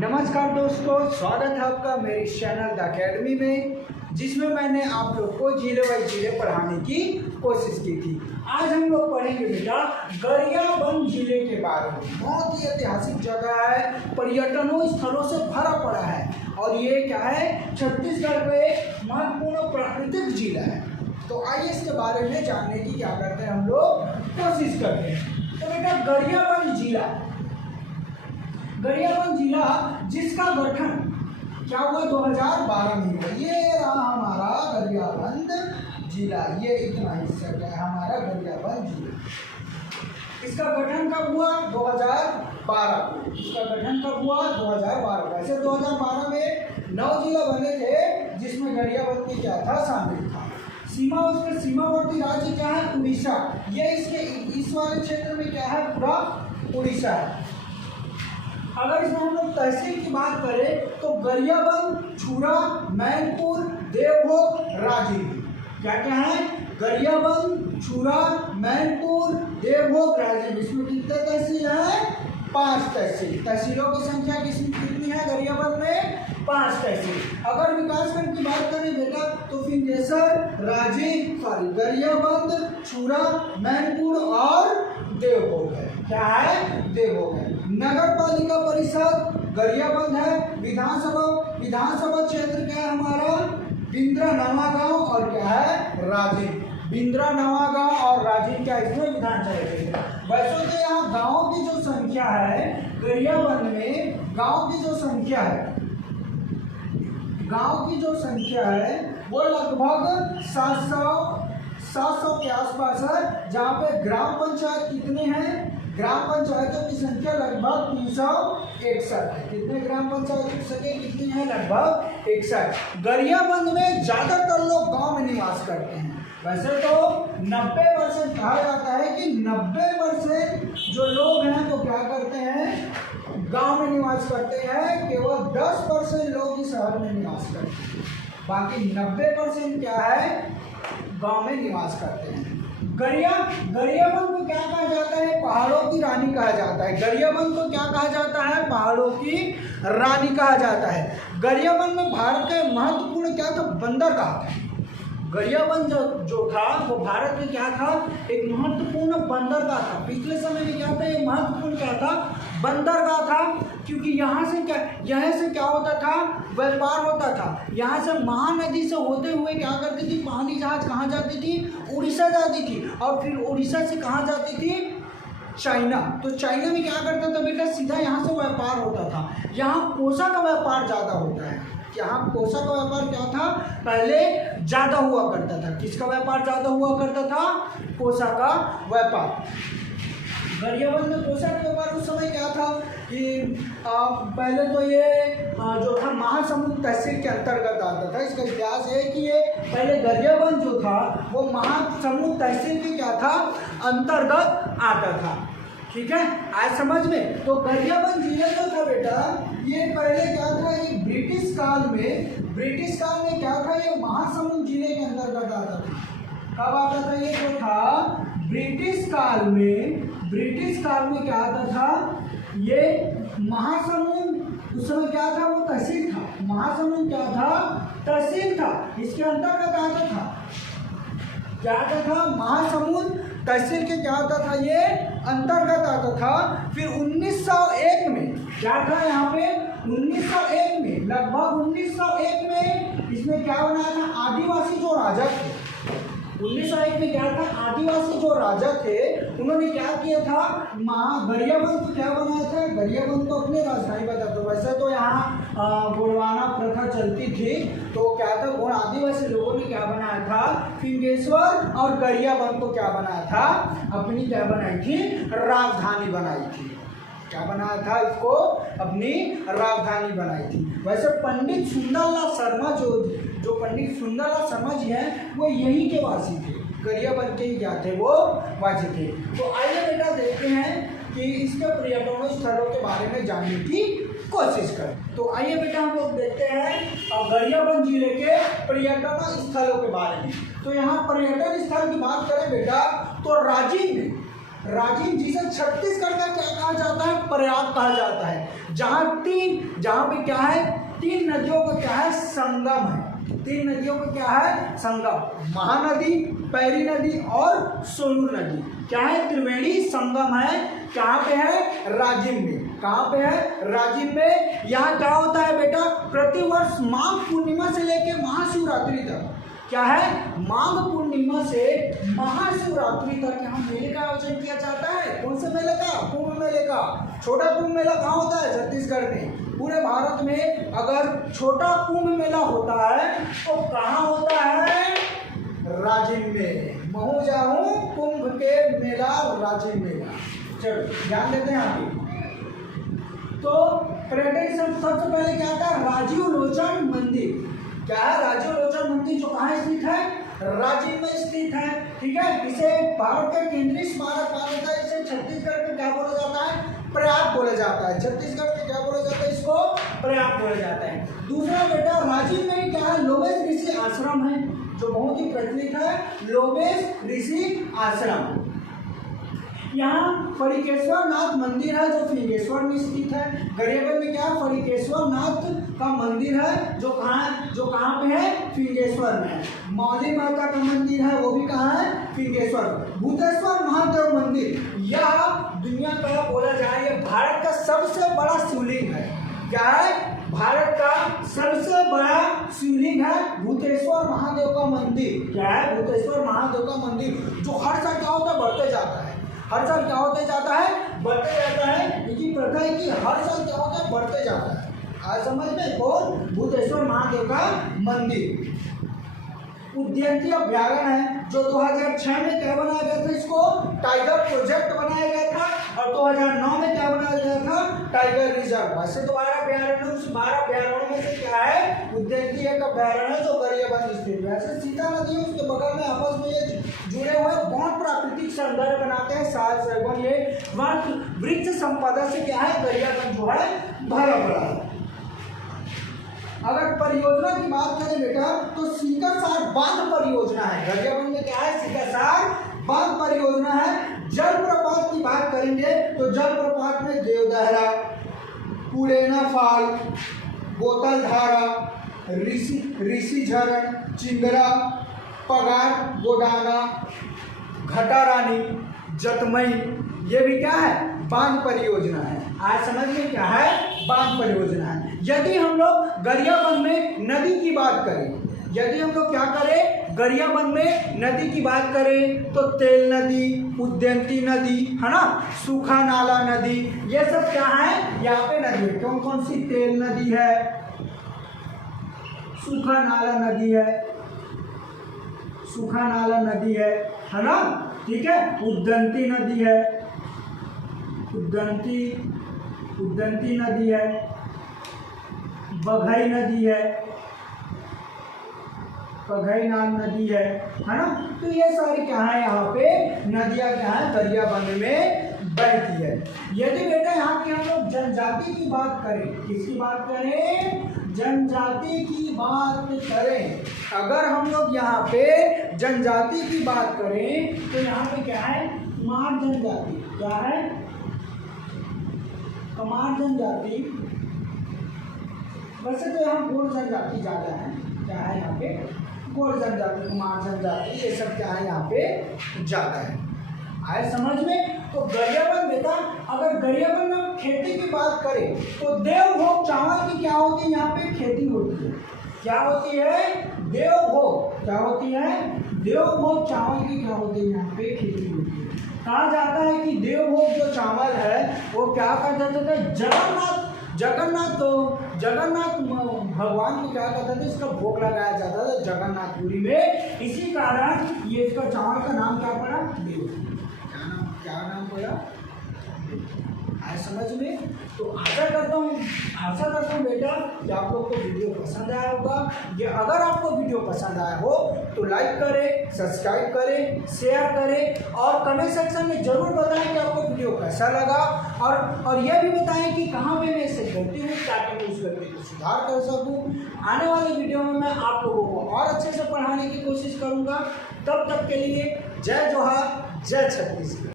नमस्कार दोस्तों, स्वागत है आपका मेरे चैनल द अकेडमी में, जिसमें मैंने आप लोग को जिले बाई जिले पढ़ाने की कोशिश की थी। आज हम लोग पढ़ेंगे बेटा गरियाबंद जिले के बारे में। बहुत ही ऐतिहासिक जगह है, पर्यटनों स्थलों से भरा पड़ा है और ये क्या है, छत्तीसगढ़ का एक महत्वपूर्ण प्राकृतिक जिला है। तो आइए इसके बारे में जानने की क्या करते हैं, हम लोग कोशिश करते हैं। तो बेटा गरियाबंद जिला जिसका गठन क्या हुआ 2012 में हुआ। ये रहा हमारा गरियाबंद जिला, ये इतना हिस्सा क्या है हमारा गरियाबंद जिला। इसका गठन कब हुआ 2012 को। इसका गठन कब हुआ 2012। वैसे 2012 में 9 जिला बने थे, जिसमें गरियाबंद की क्या था, शामिल था। उसके सीमावर्ती राज्य क्या है, उड़ीसा। ये इसके इस वाले क्षेत्र में क्या है, पूरा उड़ीसा है। अगर इसमें हम लोग तहसील की बात करें तो गरियाबंद, छुरा, मैनपुर, देवभोग, राजिम। क्या क्या है, गरियाबंद, छुरा, मैनपुर, देवभोग, राजिम। इसमें कितने तहसील हैं, 5 तहसील। तहसीलों की संख्या कितनी है गरियाबंद में, 5 तहसील। अगर विकासखंड की बात करें बेटा तो फिंगेश्वर, गरियाबंद, छुरा, मैनपुर और देवभोग है। क्या है, देवभोग है। नगर पालिका परिषद गरियाबंद है। विधानसभा क्षेत्र क्या है हमारा, बिंद्रा, नवागांव और क्या है, राजिम। बिंद्रा, नवागांव और राजिम क्या इसमें विधानसभा क्षेत्र। वैसे तो यहाँ गाँव की जो संख्या है गरियाबंद में, गाँव की जो संख्या है वो लगभग 700 के आसपास है। जहाँ पे ग्राम पंचायत कितने हैं, ग्राम पंचायतों की संख्या लगभग 361 है। कितने ग्राम पंचायत की संख्या कितनी है, लगभग 61। गरियाबंद में ज्यादातर लोग गांव में निवास करते हैं। वैसे तो 90% कहा जाता है कि 90% जो लोग हैं वो क्या करते हैं, गांव में निवास करते हैं। केवल 10% लोग ही शहर में निवास करते हैं, बाकी 90% क्या है, गांव में निवास करते हैं। गरियाबंद को क्या कहा जाता है, पहाड़ों की रानी कहा जाता है। गरियाबंद को क्या कहा जाता है, पहाड़ों की रानी कहा जाता है। गरियाबंद में भारत का महत्वपूर्ण क्या था, बंदरगाह था। गरियाबंद जो था वो भारत में क्या था, एक महत्वपूर्ण बंदरगाह था। पिछले समय में क्या था, ये महत्वपूर्ण क्या था, बंदरगाह था। क्योंकि यहाँ से क्या होता था, व्यापार होता था। यहाँ से महानदी से होते हुए क्या करती थी, पानी जहाज कहाँ जाती थी, उड़ीसा जाती थी। और फिर उड़ीसा से कहाँ जाती थी, चाइना। तो चाइना में क्या करता था बेटा, सीधा यहाँ से व्यापार होता था। यहाँ कोसा का व्यापार ज़्यादा होता है। यहाँ कोसा का व्यापार क्या था, पहले ज़्यादा हुआ करता था। किसका व्यापार ज़्यादा हुआ करता था, कोसा का व्यापार। गरियाबंद में कोसा का व्यापार उस समय क्या था कि पहले तो ये जो था महासमुंद तहसील के अंतर्गत आता था। इसका इतिहास है कि ये पहले गरियाबंद जो था वो महासमुंद तहसील के क्या था, अंतर्गत आता था। ठीक है, आज समझ में। तो गरियाबंद जिला जो था बेटा, ये पहले क्या था, ये ब्रिटिश काल में क्या था, ये महासमुंद जिले के अंतर्गत आता था। कब आता था, ये जो था ब्रिटिश काल में क्या आता था, ये महासमुंद उस समय क्या था, वो तहसील था। महासमुंद क्या था, तहसील था। इसके अंतर्गत आता था, क्या आता था, महासमुंद तहसील के क्या आता था, ये अंतर्गत आता था। फिर 1901 में क्या था, यहाँ पे 1901 में, लगभग 1901 में इसमें क्या बनाया था, आदिवासी जो राजा थे। 1901 में क्या था, आदिवासी जो राजा थे उन्होंने क्या किया था, गरियाबंद को क्या बनाया था, गरियाबंद को अपने राजधानी बनाया था। वैसे तो यहाँ गोंडवाना प्रथा चलती थी, तो क्या था, आदिवासी लोगों ने क्या बनाया था, फिंगेश्वर और गरियाबंद को क्या बनाया था, अपनी क्या बनाई थी, राजधानी बनाई थी। क्या बनाया था, इसको अपनी राजधानी बनाई थी। वैसे पंडित सुंदरलाल शर्मा जो पंडित सुंदरलाल शर्मा जी हैं वो यहीं के वासी थे, गरियाबंद के ही क्या थे, वो वासी थे। तो आइए बेटा देखते हैं कि इसके पर्यटन स्थलों के बारे में जानने की कोशिश करें। तो आइए बेटा हम लोग देखते हैं गरियाबंद जिले के पर्यटन स्थलों के बारे में। तो यहाँ पर्यटन स्थल की बात करें बेटा तो राजिम, जिसे छत्तीसगढ़ का क्या कहा जाता है, प्रयाग कहा जाता है, जहाँ पे क्या है, 3 नदियों का क्या है, संगम है। 3 नदियों का क्या है, संगम, महानदी, पैरी नदी और सोलूर नदी, क्या है, त्रिवेणी संगम है। कहाँ पे है, राजिम में। कहाँ पे है, राजिम में। यहाँ क्या होता है बेटा, प्रतिवर्ष माघ पूर्णिमा से लेकर महाशिवरात्रि तक, क्या है, माघ पूर्णिमा से महाशिवरात्रि तक यहाँ मेले का आयोजन किया जाता है। कौन से मेले का, कुंभ मेले का। छोटा कुंभ मेला कहाँ होता है, छत्तीसगढ़ में। पूरे भारत में अगर छोटा कुंभ मेला होता है तो कहाँ होता है, राजिम में। महू जाऊं कुंभ के मेला, राजिम मेला। चलो ध्यान देते हैं यहाँ पे। तो पर्यटन सबसे पहले क्या था, राजीव लोचन मंदिर। क्या है, राजीव लोचन मंदिर, जो कहाँ स्थित है, राजिम में स्थित है। ठीक है, इसे भारत का केंद्रीय स्मारक माना जाता है। इसे छत्तीसगढ़ में क्या बोला जाता है, प्रयाग बोला जाता है। छत्तीसगढ़ में क्या बोला जाता है, इसको प्रयाग बोला जाता है। दूसरा बेटा, राजिम में क्या है, लोवेश ऋषि आश्रम है, जो बहुत ही प्रचलित है, लोवेश ऋषि आश्रम। यहाँ फणिकेश्वर नाथ मंदिर है, जो फिंगेश्वर में स्थित है। गरियाबंद में क्या, फणिकेश्वर नाथ का मंदिर है, जो कहाँ पे है, फिंगेश्वर में है। मौली माता का मंदिर है, वो भी कहाँ है, फिंगेश्वर। भूतेश्वर महादेव मंदिर, यह दुनिया का बोला जाए ये भारत का सबसे बड़ा शिवलिंग है। क्या है, भारत का सबसे बड़ा शिवलिंग है भूतेश्वर महादेव का मंदिर। क्या है, भूतेश्वर महादेव का मंदिर, जो हर साल क्या होता है, बढ़ते जाता है। हर साल क्या होते जाता है, बढ़ते जाता है। इनकी प्रथा है कि हर साल क्या होता है, बढ़ते जाता है। आज समझ में, कौन, भूतेश्वर महादेव का मंदिर। उद्यानिकी अभ्यारण्य है, जो 2006 में क्या बनाया गया था, इसको टाइगर प्रोजेक्ट बनाया गया था। और 2009 में क्या बनाया गया था, टाइगर रिजर्व। ऐसे 12 अभ्यारण्य, उस 12 अभ्यारण्यों में से क्या है, उद्यानिकी एक अभ्यारण्य है, जो गरियाबंद स्थित है। ऐसे सीता नदी है, उसके बगल में आपस में ये जुड़े हुए बहुत प्राकृतिक सौंदर्य बनाते हैं। साल सैगुन, ये वृक्ष संपदा से क्या है, गरियाबंद जो है भरा पड़ा है। अगर परियोजना की बात करें बेटा, तो सीकासार बांध परियोजना है। गरियाबंद में क्या है, सीकासार बांध परियोजना है। जलप्रपात की बात करेंगे तो जलप्रपात में देवदहरा, पुड़ेना फाल, बोतलधारा, ऋषि झरण, चिंगरा, पगार गोडाना, घटा रानी, जतमई, ये भी क्या है, बांध परियोजना है। आज समझ में क्या है, बांध परियोजना है। यदि हम लोग गरियाबंद में नदी की बात करें, यदि हम लोग क्या करें, गरियाबंद में नदी की बात करें तो तेल नदी, उद्यंती नदी है ना, सूखा नाला नदी, ये सब क्या है, यहाँ पे नदी है। कौन कौन सी, तेल नदी है, सूखा नाला नदी है, सूखा नाला नदी है ना, ठीक है। उद्यंती नदी है, उद्यंती नदी है, बघई नदी है, पघई नाम नदी है ना। तो ये सारी क्या है, यहाँ पे नदियाँ क्या है, गरियाबंद में बहती है। यदि बेटा यहाँ की हम लोग जनजाति की बात करें, किसकी बात करें, जनजाति की बात करें, अगर हम लोग यहाँ पे जनजाति की बात करें तो यहाँ पे क्या है, कुमार जनजाति। क्या है, कुमार जनजाति। वैसे तो यहाँ गोंड जनजाति ज़्यादा है, क्या है यहाँ पे, गोंड जनजाति, कुमार जनजाति, ये सब क्या है यहाँ पे ज़्यादा है। आए समझ में। तो गरियाबंद बेटा, अगर गरियाबंद में खेती की बात करें तो देवभोग चावल की क्या होती है, यहाँ पे खेती होती है। क्या होती है, देवभोग। क्या होती है, देवभोग चावल की क्या होती है, यहाँ पे खेती होती है। कहा जाता है कि देवभोग जो चावल है वो क्या करते थे, जगन्नाथ भगवान को क्या करते थे, इसका भोग लगाया जाता था जगन्नाथपुरी में। इसी कारण ये इसका चावल का नाम क्या पड़ा, देव। क्या नाम पड़ा, आज समझ में। तो आशा करता हूँ बेटा कि आप लोग को वीडियो पसंद आया होगा। ये अगर आपको वीडियो पसंद आया हो तो लाइक करें, सब्सक्राइब करें, शेयर करें और कमेंट सेक्शन में जरूर बताएं कि आपको वीडियो कैसा लगा। और यह भी बताएं कि कहाँ पे मैं इससे गलती हुई, ताकि मैं उस गलती को सुधार कर सकूँ। आने वाले वीडियो में मैं आप लोगों को और अच्छे से पढ़ाने की कोशिश करूँगा। तब तक के लिए जय जोहार, जय छत्तीसगढ़।